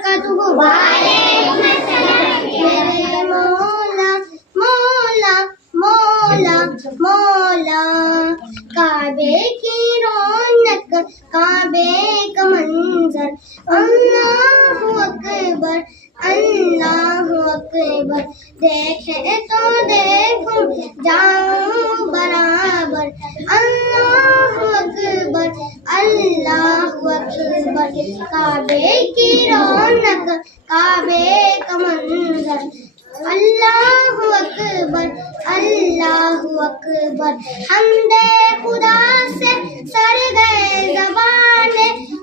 وبرکاتہ. وعلیکم السلام. میرے مولا مولا مولا مولا، کعبے کی رونق کعبے کا منظر، اللہ اکبر اللہ اکبر، دیکھے تو دیکھوں جاؤں برابر، اللہ اکبر اللہ اکبر، کعبے کی رونق کعبے کا منظر، اللہ اکبر اللہ اکبر. حمد خدا سے سر گئے زبان،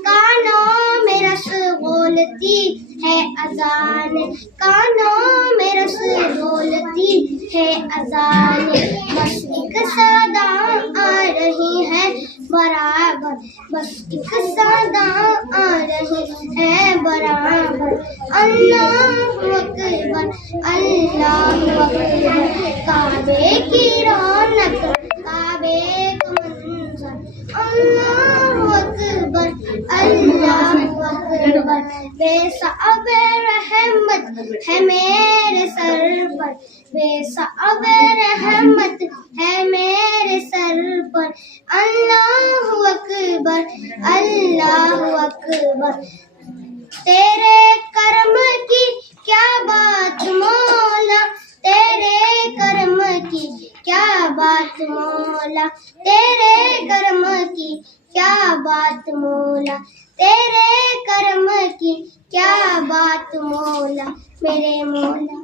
کانوں میں رس بولتی ہے اذان، کانوں میں رس بولتی ہے اذان، بس ایک صدا آ رہی ہے برابر، بس ایک صدا آ رہی ہے برابر، اللہ اکبر اللہ اکبر، کعبے کی رونق کعبے کا منظر، اللہ اکبر اللہ اکبر، بے سعب رحمت ہے میرے سر پر، بے سعب رحمت ہے میرے سر پر، اللہ اکبر اللہ اکبر، تیرے کرم کی کیا بات مولا، تیرے کرم کی کیا بات مولا، تیرے کرم کی کیا بات مولا، تیرے کرم کی کیا بات مولا، میرے مولا.